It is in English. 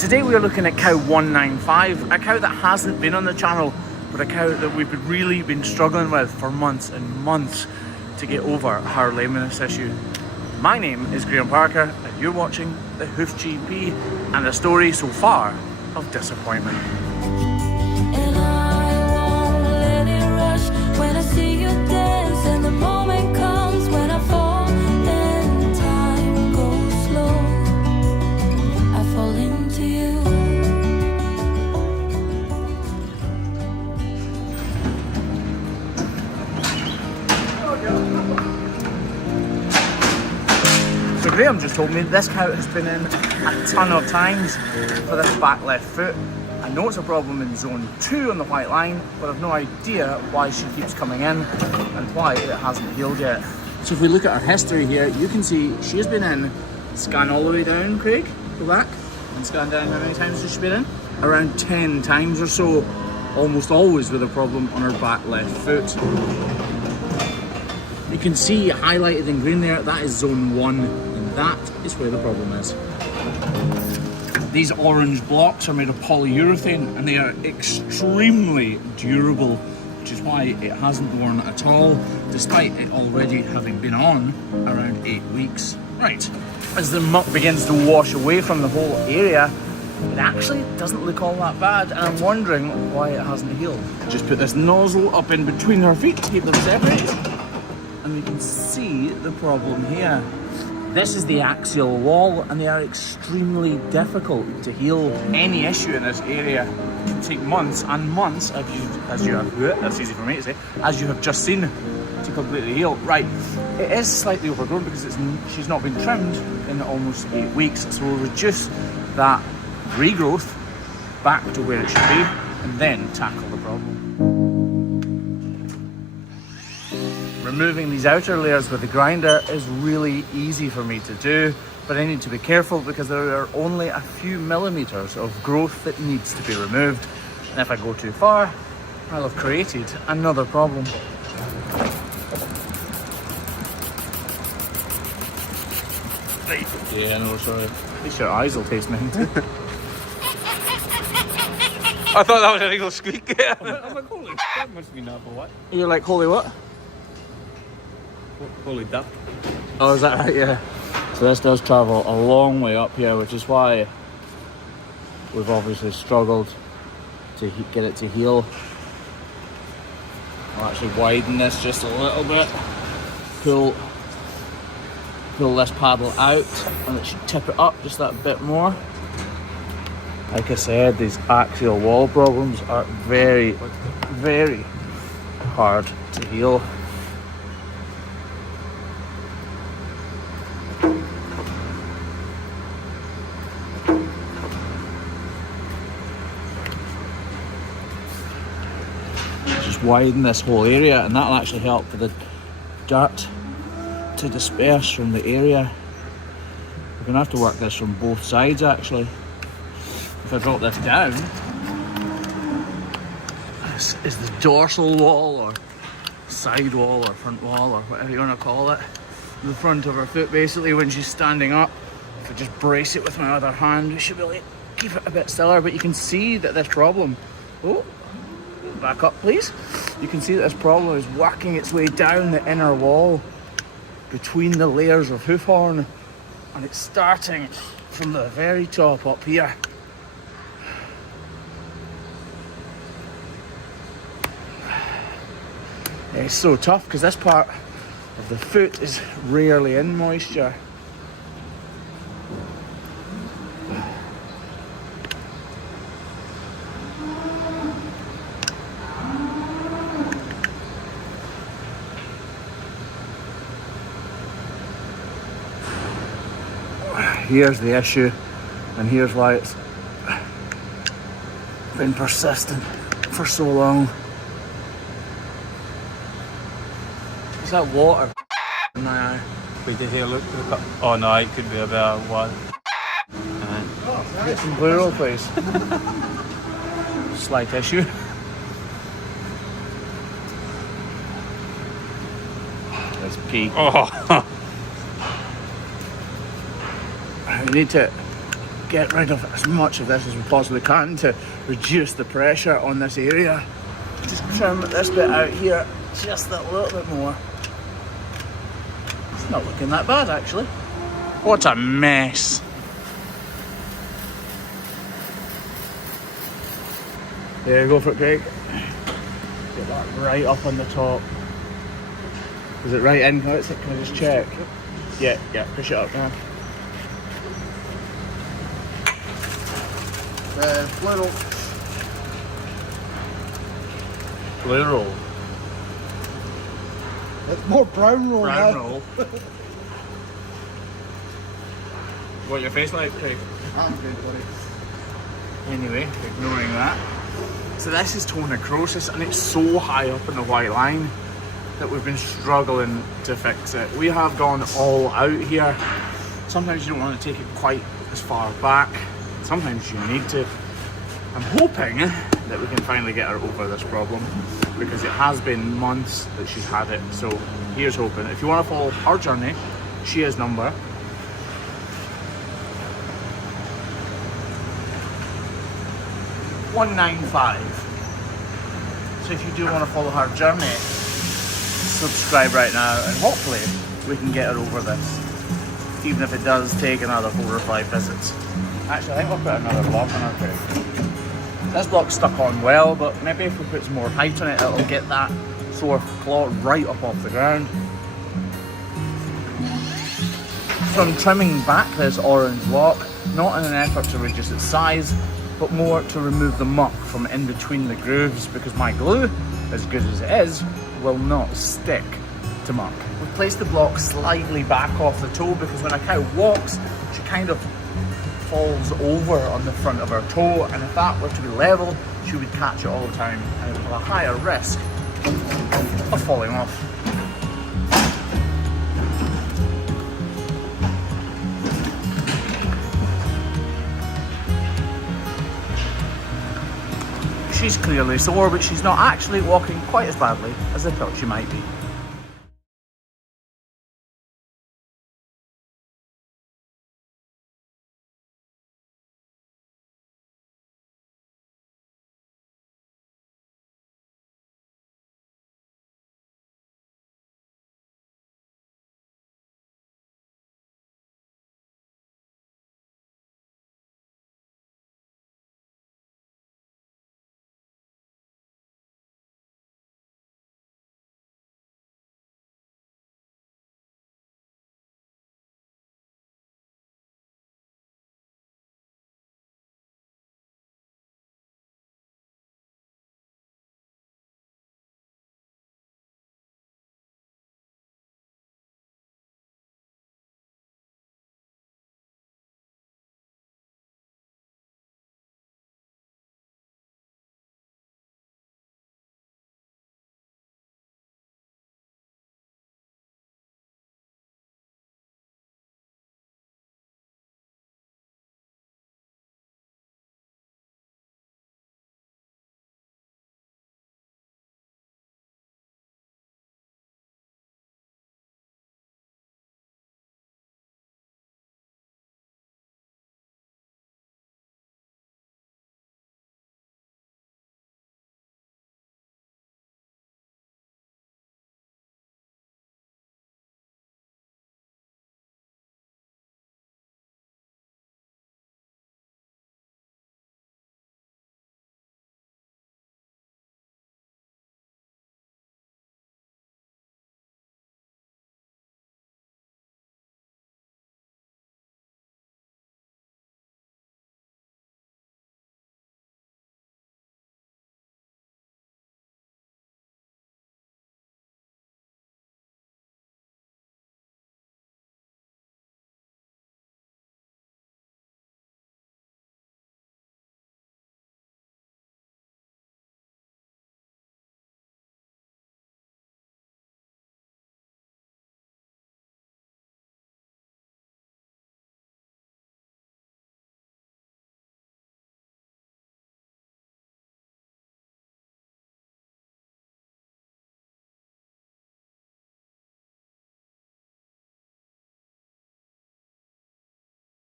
Today we are looking at cow 195, a cow that hasn't been on the channel, but a cow that we've really been struggling with for months and months to get over her lameness issue. My name is Graham Parker and you're watching the Hoof GP and a story so far of disappointment. And I won't let it rush when I see you dance, and the moment comes when I fall and time goes slow. I fall into you. So Graham just told me this cow has been in a ton of times for this back left foot. I know it's a problem in zone 2 on the white line, but I've no idea why she keeps coming in and why it hasn't healed yet. So if we look at her history here, you can see she's been in, scan all the way down, Craig, go back, and scan down. How many times has she been in? Around 10 times or so, almost always with a problem on her back left foot. You can see highlighted in green there, that is zone 1, and that is where the problem is. These orange blocks are made of polyurethane and they are extremely durable, which is why it hasn't worn at all, despite it already having been on around 8 weeks. Right, as the muck begins to wash away from the whole area, it actually doesn't look all that bad, and I'm wondering why it hasn't healed. Just put this nozzle up in between her feet to keep them separated, and you can see the problem here. This is the axial wall, and they are extremely difficult to heal. Any issue in this area can take months and months, as you have, that's easy for me to say, as you have just seen, to completely heal. Right, it is slightly overgrown because she's not been trimmed in almost 8 weeks, so we'll reduce that regrowth back to where it should be, and then tackle the problem. Removing these outer layers with the grinder is really easy for me to do, but I need to be careful because there are only a few millimeters of growth that needs to be removed, and if I go too far, I'll have created another problem. Right. Yeah, no, sorry. At least your eyes will taste mint. I thought that was an eagle squeak. I'm like, holy, that must be not for what? You're like, holy what? Holy duck. Oh, is that right? Yeah. So this does travel a long way up here, which is why we've obviously struggled to get it to heal. I'll actually widen this just a little bit. Pull this paddle out, and it should tip it up just that bit more. Like I said, these axial wall problems are very, very hard to heal. Widen this whole area, and that'll actually help for the dirt to disperse from the area. We're going to have to work this from both sides actually. If I drop this down, this is the dorsal wall or side wall or front wall or whatever you want to call it. The front of her foot basically when she's standing up. If I just brace it with my other hand, we should be able to keep it a bit stiller, but you can see that this problem, back up please. You can see that this problem is working its way down the inner wall between the layers of hoof horn, and it's starting from the very top up here. It's so tough because this part of the foot is rarely in moisture. Here's the issue, and here's why it's been persistent for so long. Is that water in my eye? Wait, did he look? Oh no, it could be about what? Get some blue roll, please. Slight issue. There's pee. Oh. We need to get rid of as much of this as we possibly can to reduce the pressure on this area. Just trim this bit out here just a little bit more. It's not looking that bad actually. What a mess. There, go for it, Craig. Get that right up on the top. Is it right in? Can I just check? Yeah, push it up now. Plural. Plural. It's more brown roll Brown now. roll. What your face like, Craig? I'm good, buddy. Anyway, ignoring that. So this is toe necrosis and it's so high up in the white line that we've been struggling to fix it. We have gone all out here. Sometimes you don't want to take it quite as far back. Sometimes you need to. I'm hoping that we can finally get her over this problem because it has been months that she's had it. So here's hoping. If you want to follow her journey, she has number 195. So if you do want to follow her journey, subscribe right now and hopefully we can get her over this. Even if it does take another 4 or 5 visits. Actually, I think we'll put another block on her too. This block's stuck on well, but maybe if we put some more height on it, it'll get that sore claw right up off the ground. So I'm trimming back this orange block, not in an effort to reduce its size, but more to remove the muck from in between the grooves because my glue, as good as it is, will not stick to muck. We've placed the block slightly back off the toe because when a cow walks, she kind of falls over on the front of her toe, and if that were to be level, she would catch it all the time and it would have a higher risk of falling off. She's clearly sore, but she's not actually walking quite as badly as I thought she might be.